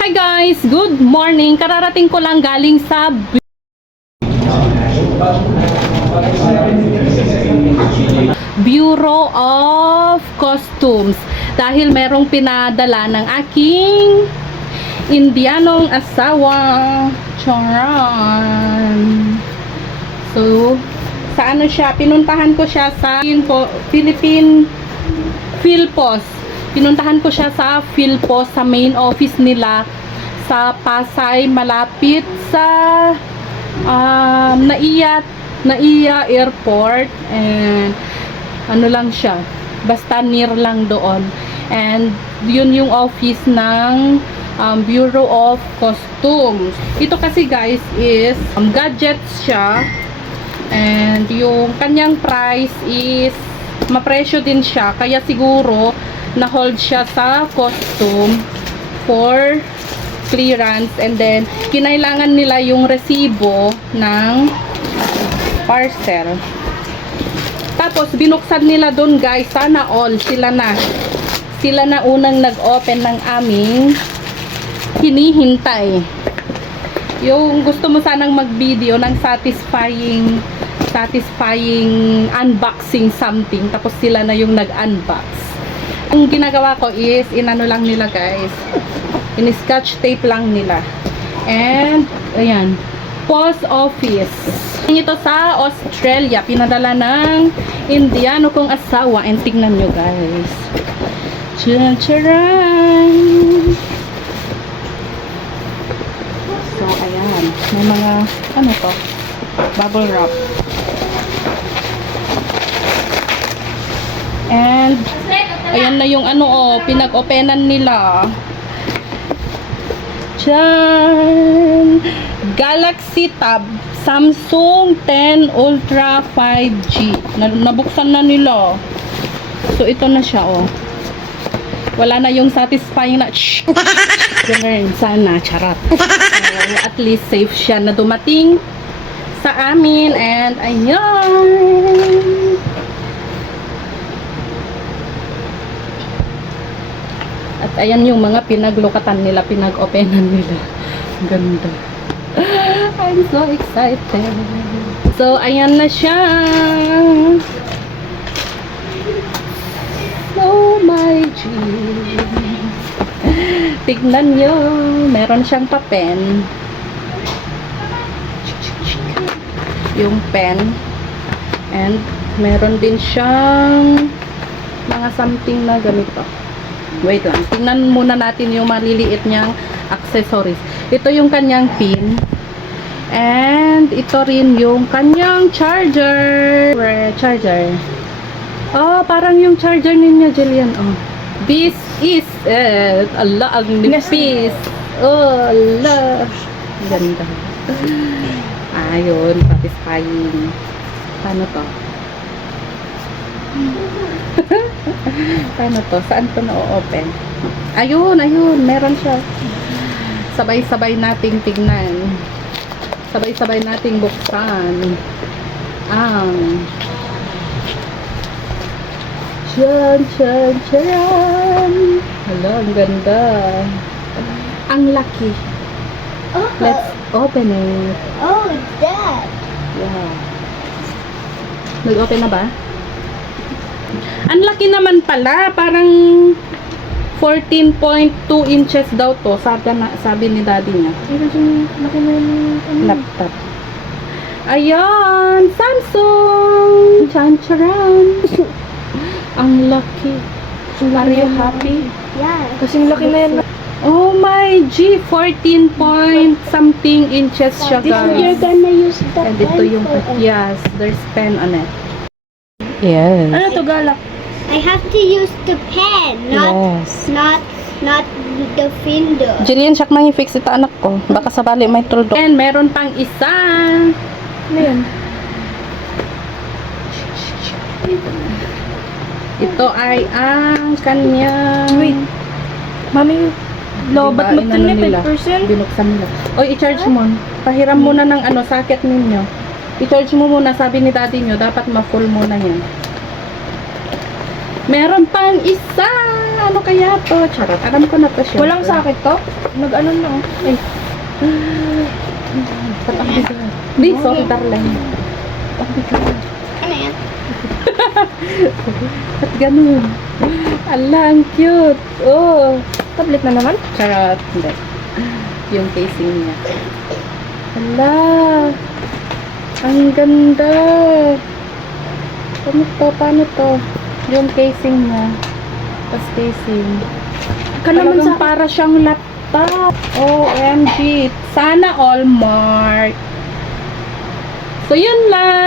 Hi guys! Good morning! Kararating ko lang galing sa Bureau of Customs dahil merong pinadala ng aking Indianong asawa. Charan! So, sa ano siya? Pinuntahan ko siya sa Philippine PhilPos. Pinuntahan ko siya sa PhilPos, sa main office nila sa Pasay, malapit sa Naiya Airport. And ano lang siya, basta near lang doon. And yun yung office ng Bureau of Customs. Ito kasi guys is gadgets siya. And yung kanyang price is mapresyo din siya, kaya siguro na-hold siya sa custom for clearance. And then kinailangan nila yung resibo ng parcel. Tapos binuksan nila doon guys, sana all sila na unang nag-open ng aming hinihintay. Yung gusto mo sanang mag-video ng satisfying unboxing something, tapos sila na yung nag-unbox. Ang ginagawa ko is inano lang nila guys, in-scotch tape lang nila. And ayan, post office. Ito sa Australia, pinadala ng Indiano kong asawa. And tingnan nyo guys, charan! So ayan, may mga ano to, bubble wrap. And ayan na yung ano pinag-openan nila. Diyan, Galaxy Tab Samsung 10 Ultra 5G. Nabuksan na nila. So ito na siya wala na yung satisfying na sana, charot. At least safe siya na dumating sa amin. And ayan, at ayan yung mga pinaglukatan nila, pinag-openan nila. Ganda. I'm so excited. So ayan na siya. Oh my G. Tignan nyo, meron siyang pa-pen. Yung pen. And meron din siyang mga something na ganito. Wait lang, tingnan muna natin yung maliliit niyang accessories. Ito yung kanyang pin. And ito rin yung kanyang charger. Oh, parang yung charger ninyo, Jillian. Oh. This is it. Allah, ang nipis. Oh, Allah. Ganda. Ayun, satisfying. Paano to? Paano to? Saan to na-open? Ayun, meron siya. Sabay-sabay nating tignan. Sabay-sabay nating buksan. Charan! Hala, ang ganda. Ang laki. Let's open it. Oh, it's that. Yeah. Nag-open na ba? Ang laki naman pala, parang 14.2 inches daw to, sabi ni daddy niya. Laki na yung Laptop. Ayan, Samsung! Charan! Ang laki. Are you happy? Yeah. Kasing laki na yan. Oh my G, 14 point something inches siya You're guys. gonna use the And ito yung, pencil. yes, there's pen on it. Yes. Ano to, galak? I have to use the pen, Yes. not the finger. Jillian, siyak nang i-fix ito anak ko. Baka sabali may tuldok. And meron pang isa. Ano yan? Ito ay ang kanyang... Wait. Mami, lobat mo inano ito nila? 10%? Binuksan nila. Oy, i-charge mo. Pahiram muna ng socket ninyo. I-charge mo muna. Sabi ni daddy nyo, dapat ma-full muna yan. Meron pang isa. Ano kaya to? Charot. Alam ko na to siya. Walang sakit to? Nag-ano na oh. Ay. Hindi, solder lang. Ano yan? Ba't ganun? Ala, ang cute. Oh. Tablet na naman? Charot. Hindi. Yung casing niya. Ala. Ang ganda. Ano to? Paano to? Yung casing niya. Tapos casing. Talagang para siyang laptop. OMG. Sana all mark. So, yun lang.